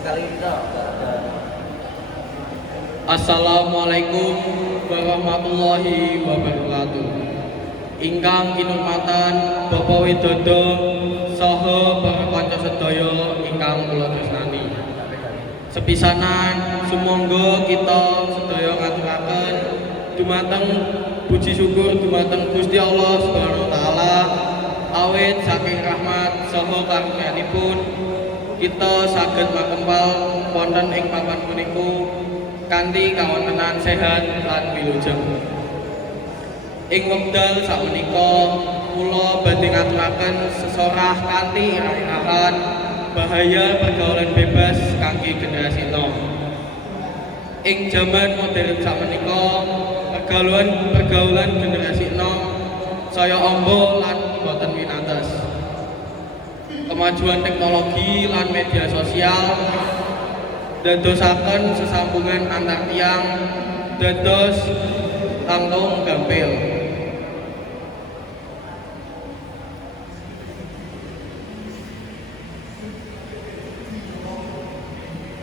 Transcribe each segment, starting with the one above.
sekali kita ada. Assalamualaikum warahmatullahi wabarakatuh. Ingkang kinurmatan Bapak Widodo saha para kanca sedaya ingkang kula tresnani. Sepisanan sumangga kita sedaya ngaturaken dumateng puji syukur dumateng Gusti Allah Subhanahu wa taala awit saking rahmat saha karunianipun kita saged makempal wonten ing papan puniku kanthi kawontenan sehat lan wilujeng. Ing wekdal sakmenika kula badhe ngaturaken sesorah kanthi irah-irahan bahaya pergaulan bebas kangge generasi enom. Ing jaman modern sakmenika pergaulan generasi enom saya amba lan boten winates. Kemajuan teknologi lan media sosial dadosaken sesambungan antar tiyang dados langkung gampil.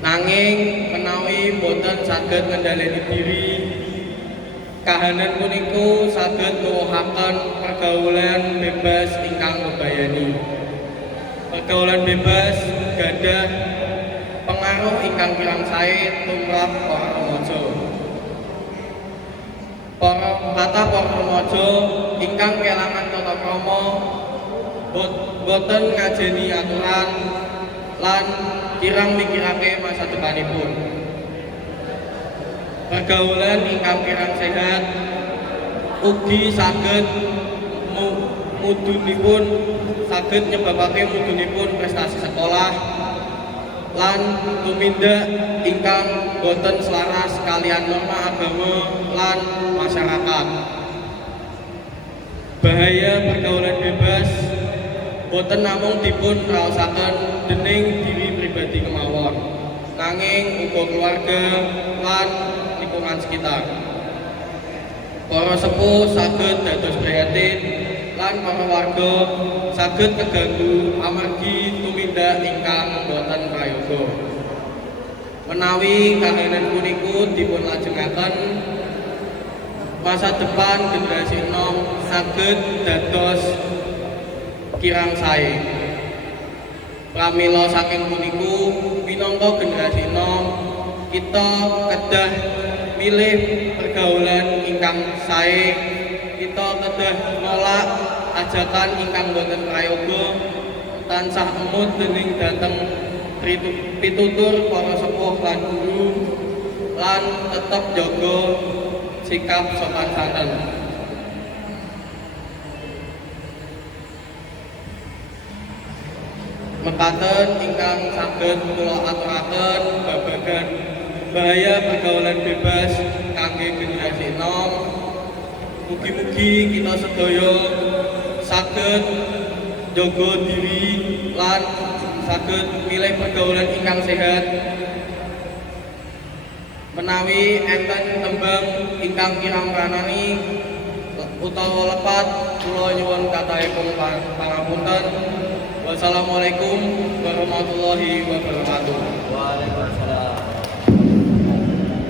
Nanging menawi boten saged ngendhaleni diri, kahanan puniku saged nuwuhaken pergaulan bebas ingkang mbebayani. Pergaulan bebas gadah pengaruh ingkang kirang sae tumrap para remaja. Para remaja ingkang kelangan tata krama boten ngajeni aturan lan kirang mikirake masa depanipun. Pergaulan ingkang kirang sehat ugi saged nyebabake mudhunipun prestasi sekolah lan tumindak ingkang boten selaras kalian norma agama lan masyarakat. Bahaya pergaulan bebas boten namung dipun raosaken dening diri pribadi kemawon, nanging uga keluarga lan lingkungan sekitar. Para sepuh saged dados prihatin lan para warga saged keganggu amargi tumindak ingkang boten prayoga. Menawi kahanan puniku dipun lajengaken, masa depan generasi enom saged dados kirang sae. Pramila saking puniku minangka generasi enom kita kedah milih pergaulan ingkang sae, kita kedah nolak ajakan ingkang boten prayoga, tansah emut dening dhateng pitutur para sepuh lan guru lan tetep jaga sikap sopan santun. Mekaten ingkang saged kula aturaken babagan bahaya pergaulan bebas kangge generasi enom. Mugi-mugi kita sedaya saged jaga diri lan saged milih pergaulan ingkang sehat. Menawi enten tembang ingkang kirang pranani utawa lepat kula nyuwun kathahipun pangapunten. Wassalamualaikum warahmatullahi wabarakatuh.